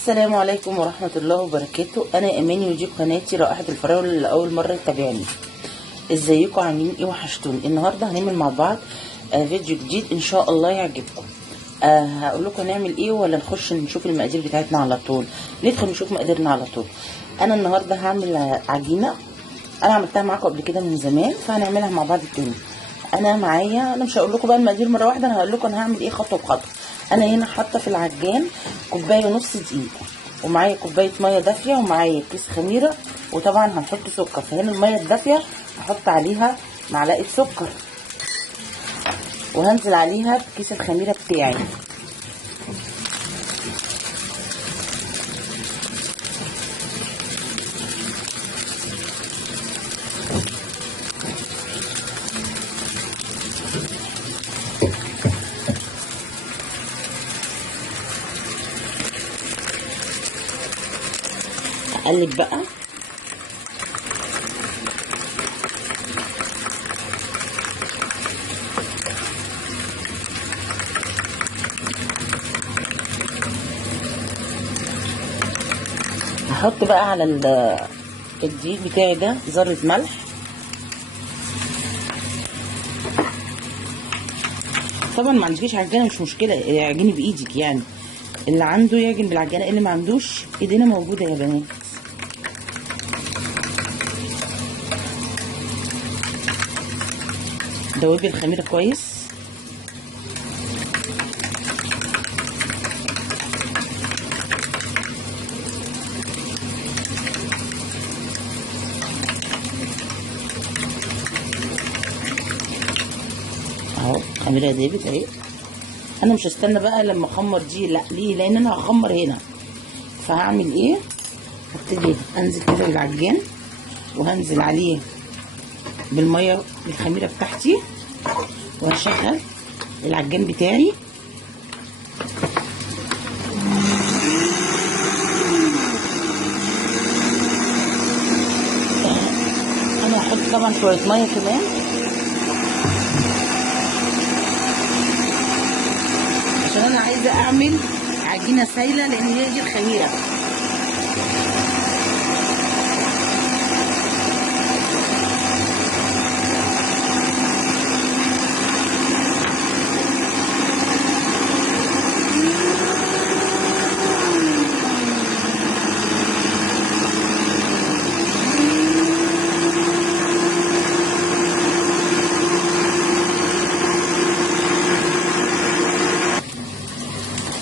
السلام عليكم ورحمة الله وبركاته. أنا إيماني ودي قناتي رائحة الفراولة اللي أول مرة تتابعني. ازيكم عاملين ايه؟ وحشتوني. النهاردة هنعمل مع بعض فيديو جديد إن شاء الله يعجبكم. هقول لكم هنعمل ايه ولا نخش نشوف المقادير بتاعتنا على طول؟ ندخل نشوف مقاديرنا على طول. أنا النهاردة هعمل عجينة أنا عملتها معاكم قبل كده من زمان، فهنعملها مع بعض تاني. أنا مش هقول لكم بقى المقادير مرة واحدة، أنا هقول لكم أنا هعمل ايه خطوة بخطوة. أنا هنا حاطة في العجان كوباية ونص دقيق، ومعايا كوبايه ميه دافيه، ومعايا كيس خميره، وطبعا هنحط سكر. فهنا الميه الدافيه هحط عليها معلقه سكر، وهنزل عليها بكيس الخميره بتاعي. اقلب بقى. هحط بقى على الدقيق بتاعي ده ذره ملح. طبعا ما عندكيش عجانه مش مشكله، اعجني بايدك، يعني اللي عنده يعجن بالعجانه، اللي ما عندوش ايدينا موجوده يا بنات. دوبي الخميره كويس. اهو الخميره دابت اهي. انا مش هستنى بقى لما اخمر دي، لا، ليه؟ لان انا هخمر هنا. فهعمل ايه؟ هبتدي انزل كده بالعجان، وهنزل عليه بالميه بالخميره بتاعتي، وهشغل العجان بتاعي. انا هحط طبعا شويه ميه كمان، عشان انا عايزه اعمل عجينه سايله، لان هي دي الخميره.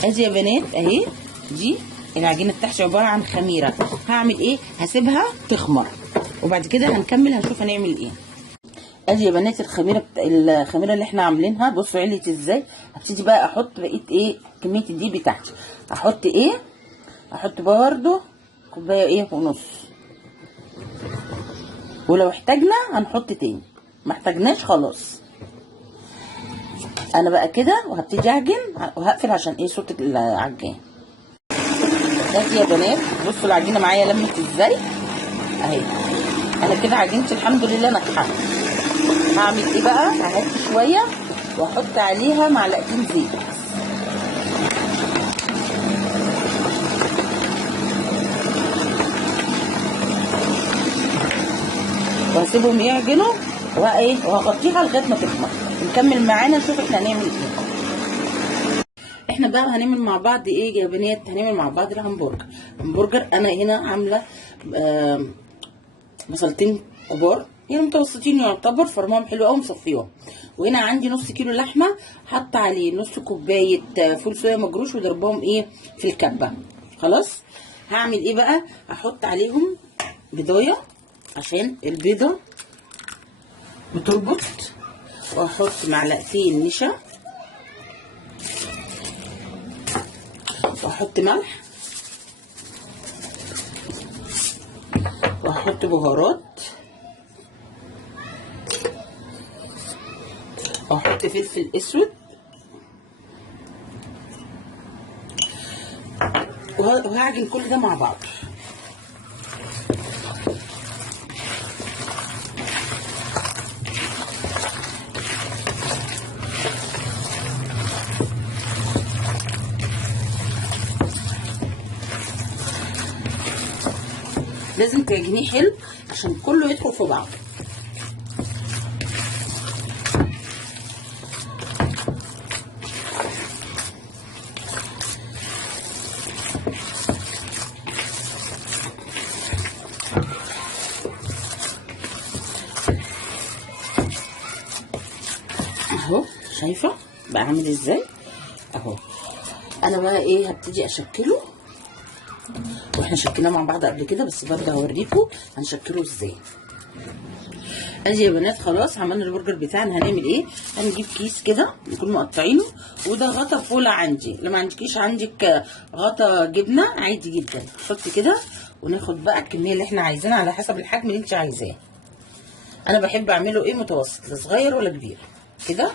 ادي يا بنات اهي، دي العجينه بتاعتي عباره عن خميره. هعمل ايه؟ هسيبها تخمر، وبعد كده هنكمل هنشوف هنعمل ايه. ادي يا بنات الخميره اللي احنا عاملينها. بصوا عليت ازاي. هبتدي بقى احط بقيه ايه كميه الدقيق بتاعتي. احط ايه؟ احط برده كوبايه ايه ونص، ولو احتاجنا هنحط تاني، ما احتاجناش خلاص. انا بقى كده وهبتدي اعجن، وهقفل عشان ايه صوت العجان. ادي يا بنات بصوا العجينه معايا لمت ازاي اهي. انا كده عجنت الحمد لله ناجحه. هعمل ايه بقى؟ هحط شويه واحط عليها معلقتين زيت، وهسيبهم يعجنوا وهغطيها لغايه ما تخمر. نكمل معانا نشوف احنا هنعمل ايه. احنا بقى هنعمل مع بعض ايه يا بنات؟ هنعمل مع بعض الهمبرجر. انا هنا عامله بصلتين كبار، يعني متوسطين يعتبر، فرمهم حلو قوي مصفيهم. وهنا عندي نص كيلو لحمه، حاطه عليه نص كوبايه فول صويا مجروش، وضربهم ايه في الكبه. خلاص. هعمل ايه بقى؟ هحط عليهم بيضايه عشان البيضه بتربط، واحط معلقتين نشا، واحط ملح، واحط بهارات، واحط فلفل اسود، وهعجن كل ده مع بعض. لازم تعجنيه حلو عشان كله يدخل في بعض. اهو شايفه بقى عامل ازاي اهو. انا بقى ايه هبتدي اشكله، واحنا شكلناه مع بعض قبل كده بس برضه هوريكم هنشكله ازاي. ادي يا بنات خلاص عملنا البرجر بتاعنا. هنعمل ايه؟ هنجيب كيس كده نكون مقطعينه، وده غطا فوله عندي. لما عندكيش عندك غطا جبنه عادي جدا حطي كده، وناخد بقى الكميه اللي احنا عايزينها على حسب الحجم اللي انت عايزاه. انا بحب اعمله ايه متوسط، لا صغير ولا كبير كده.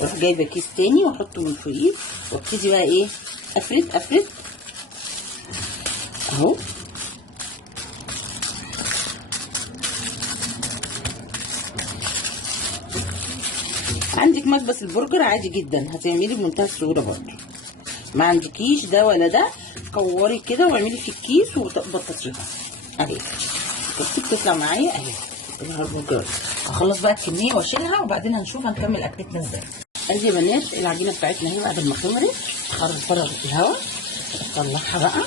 واروح جايبه كيس تاني واحطه من فوقيه، وابتدي بقى ايه افرد اهو. عندك مكبس البرجر عادي جدا هتعملي بمنتهى السهوله برضه. ما عندكيش ده ولا ده، كوري كده واعملي في الكيس وبططيها اهي. بصي بتطلع معايا اهي البرجر. هخلص بقى الكميه واشيلها وبعدين هنشوف هنكمل اكلتنا ازاي. ادي يا بنات العجينه بتاعتنا اهي بعد ما خمرت فرغت الهواء. اطلعها بقى،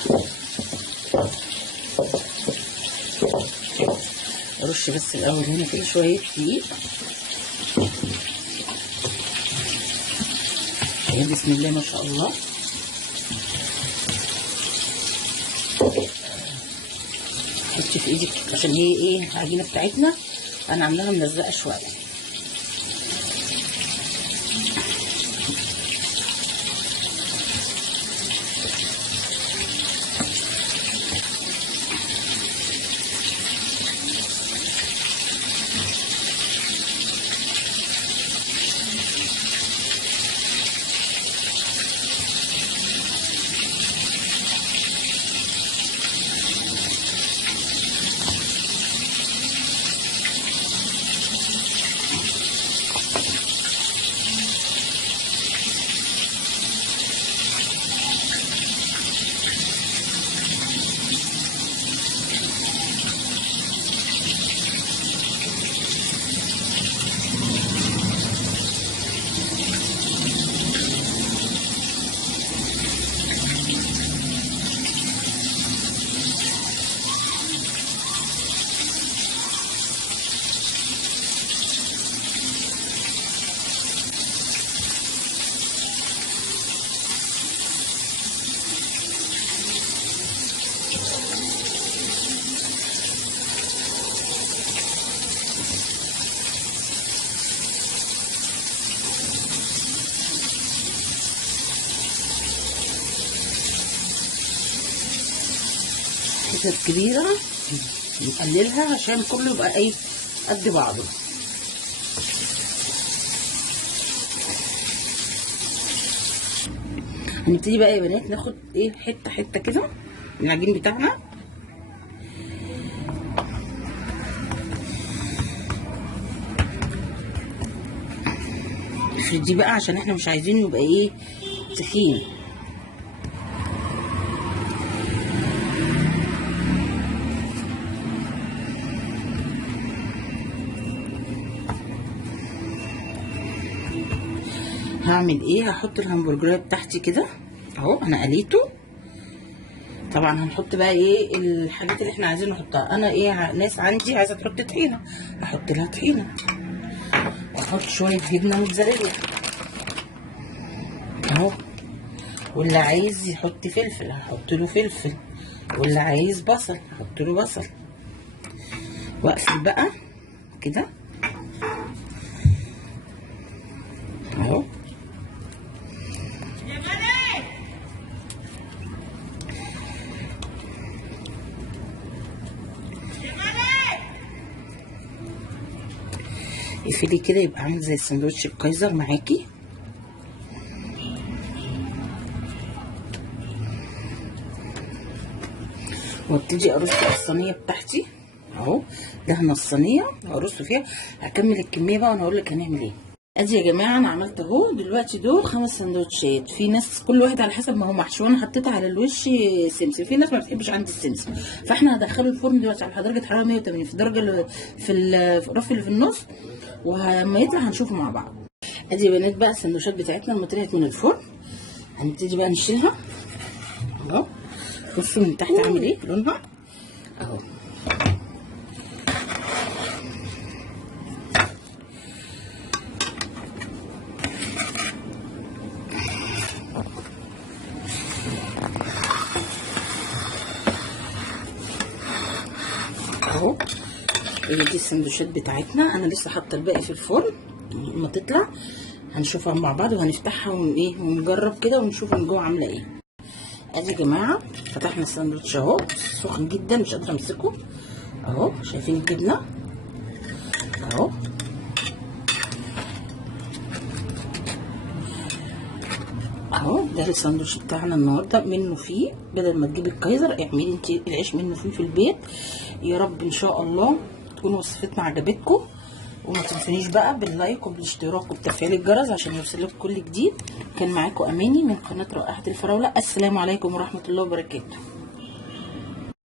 ارش بس الاول هنا كده شويه دقيق. بسم الله ما شاء الله. حطي في ايدك عشان هي ايه العجينه بتاعتنا انا عاملاها ملزقه شويه. حتت كبيره نقللها عشان كله يبقى ايه قد بعضه. هنبتدي بقى يا بنات ناخد ايه حته حته كده من العجين بتاعنا. افردي بقى عشان احنا مش عايزينه يبقى ايه تخين. هعمل ايه هحط الهمبرجريه بتاعتي كده اهو. انا قليته طبعا. هنحط بقى ايه الحاجات اللي احنا عايزين نحطها. انا ايه ناس عندي عايزه تحط طحينه احط لها طحينه، واحط شويه جبنه موتزاريلا اهو. واللي عايز يحط فلفل هحط له فلفل، واللي عايز بصل هحط له بصل. واقفل بقى كده اهو. اقفلي كده يبقى عامل زي السندوتش الكايزر معاكي. وابتدي ارص الصينيه بتاعتي اهو. دهنه الصينيه وارص فيها. هكمل الكميه بقى وانا اقول لك هنعمل ايه. ادي يا جماعه انا عملت اهو دلوقتي دول 5 سندوتشات. في ناس كل واحد على حسب ما هو محشي، وانا حطيت على الوش سمسم. في ناس ما بتحبش عندي السمسم، فاحنا هدخله الفرن دلوقتي على درجه حراره 180 في الدرجه في الرف اللي في النص، ولما يطلع هنشوفه مع بعض. ادي يا بنات بقى السندوتشات بتاعتنا لما طلعت من الفرن، هنبتدي بقى نشيلها اهو. بصوا من تحت عامل ايه لونها اهو. اهو هي دي السندوتشات بتاعتنا. انا لسه حاطه الباقي في الفرن، لما تطلع هنشوفها مع بعض وهنفتحها ونجرب كده ونشوف من جوه عامله ايه. ادي يا جماعه فتحنا الساندوتش اهو، سخن جدا مش قادره امسكه اهو. شايفين الجبنه اهو. اهو ده الساندوتش بتاعنا النهارده. منه فيه، بدل ما تجيبي الكايزر اعملي انت العيش منه فيه في البيت. يا رب ان شاء الله تكون وصفتنا عجبتكم، وما تنسونيش بقى باللايك وبالاشتراك وبتفعيل الجرس عشان يوصلك كل جديد. كان معاكم اماني من قناه رائحه الفراوله. السلام عليكم ورحمه الله وبركاته.